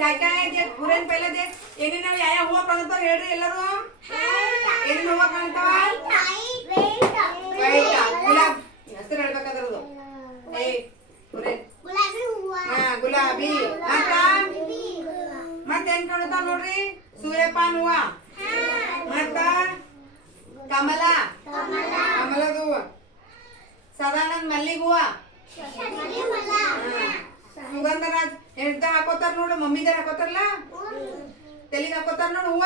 क्या क्या है देख पूरे पहले देख ಏನೇನೋ ಯಾವ ಹೂವ ಕಾಣುತ್ತಾವ ಹೇಳ್ರಿ ಎಲ್ಲರೂ ಏನೇನು ಹೂವ ಕಾಣುತ್ತಾವ ಗುಲಾಬಿ ಹೆಸರು ಹೇಳ್ಬೇಕಾದ್ರದು ಏ ಪೂರೆ ಗುಲಾಬಿ ಹೂವ ಗುಲಾಬಿ ಮತ್ತೇನ್ ಕಾಣುತ್ತಾವ ನೋಡ್ರಿ ಸೂರ್ಯಪಾನ ಹೂವ ಮತ್ತ ಕಮಲ ಕಮಲದ ಹೂವ ಸದಾನಂದ ಮಲ್ಲಿಗೆ ಹೂವ ಸುಗಂಧರಾಜ್ ಎಂತ ಹಾಕೋತಾರ ನೋಡು ಮಮ್ಮಿದಾರ ಹಾಕೋತಾರಲ್ಲ ತೆಲಿಗೆ ಹಾಕೋತಾರ ನೋಡು ಹೂವ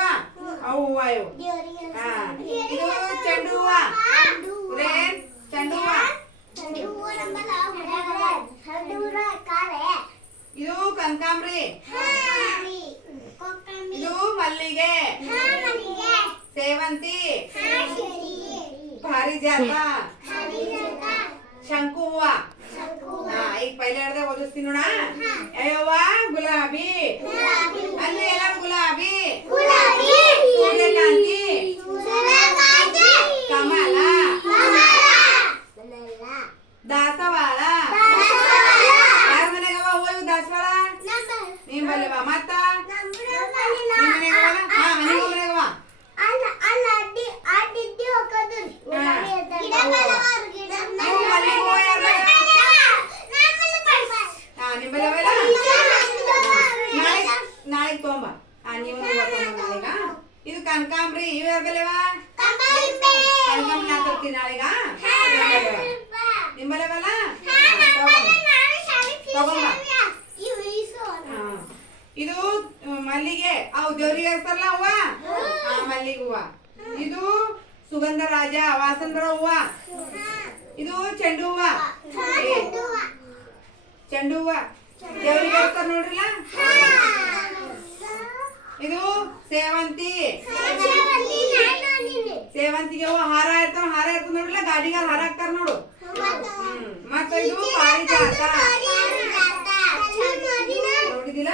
ಅವು ಹೂವ ಇವು ಇದು ಚೆಂಡು ಹೂವ ಚೆಂಡು ಹೂವ ಇದು ಕನಕಾಂಬ್ರಿ ಇದು ಮಲ್ಲಿಗೆ ಸೇವಂತಿ ಪಾರಿಜಾತ ಶಂಕು ಹೂವ ಈಗ ಪೈಲೆ ಹೇಳ್ದೆ ಓದಿಸ್ತೀನಿ ನೋಡ ಅಯ್ಯವ್ವ ಗುಲಾಬಿ ಅಲ್ಲಿ ಎಲ್ಲರೂ ಗುಲಾಬಿ ಸೂರ್ಯಕಾಂತಿ ಕಮಲ ದಾಸವಾಳ ಯಾರ ಮನೆಗವ ಹೂವ ಇವು ದಾಸವಾಳ ನಿಮ್ ಬಲ್ಲೆವ ಮತ್ತ ನಿಮ್ ಮನೆಗವ ಮನೆಗವ ನಾಳೆಗೆ ತಗೊಂಬ ನೀವು ನಾಳೆಗ ಇದು ಕನಕಾಂಬ್ರಿ ಇವು ಯಾರ ಬೆಲೆವ ಕನಕಾಂಬ್ರಿ ನಾ ತರ್ತೀನಿ ನಾಳೆಗ ನಿಂಬಲೆವಲ್ಲ ತಗೊಂಬ ಇದು ಮಲ್ಲಿಗೆ ಅವು ದೇವ್ರಿಗೆ ಹಚ್ತಾರಲ್ಲ ಹೂವ ಮಲ್ಲಿಗೆ ಹೂವ ಇದು ಸುಗಂಧರಾಜ ವಾಸಂದ್ರ ಹೂವ ಇದು ಚೆಂಡು ಹೂವ ಚೆಂಡು ಹೂವ ದೇವ್ರಿಗೆ ಹಚ್ತಾರ ನೋಡ್ರಿಲ್ಲ ಇದು ಸೇವಂತಿ ಸೇವಂತಿಗೆ ಹೂವ ಹಾರ ಇರ್ತಾವ ನೋಡ್ರಿಲ್ಲ ಗಾಡಿಗೆ ಹಾರ ಹಾಕ್ತಾರ ನೋಡು ಮತ್ತ ಇದು ಪಾರಿಜಾತ ನೋಡಿದಿಲ್ಲ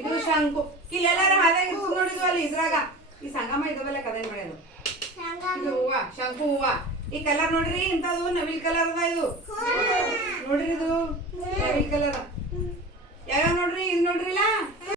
ಇದು ಶಂಕು ಇಲ್ಲೆಲ್ಲಾರ ಹಾದಾಗ ಇರ್ತದ ನೋಡಿದ್ವು ಅಲ್ಲಿ ಇದ್ರಾಗ ಈ ಸಂಗಮ ಇದಾವಲ್ಲ ಕದೆ ಮಾಡ್ಯಾರ ಇದು ಹೂವ ಶಂಕು ಹೂವ ಈ ಕಲರ್ ನೋಡ್ರಿ ಇಂಥದ್ದು ನವಿಲ್ ಕಲರ್ ಅದ ಇದು ನೋಡ್ರಿ ಇದು ನವಿಲ್ ಕಲರ್ ಯಾವ್ಯಾವ ನೋಡ್ರಿ ಇದು ನೋಡ್ರಿಲ್ಲ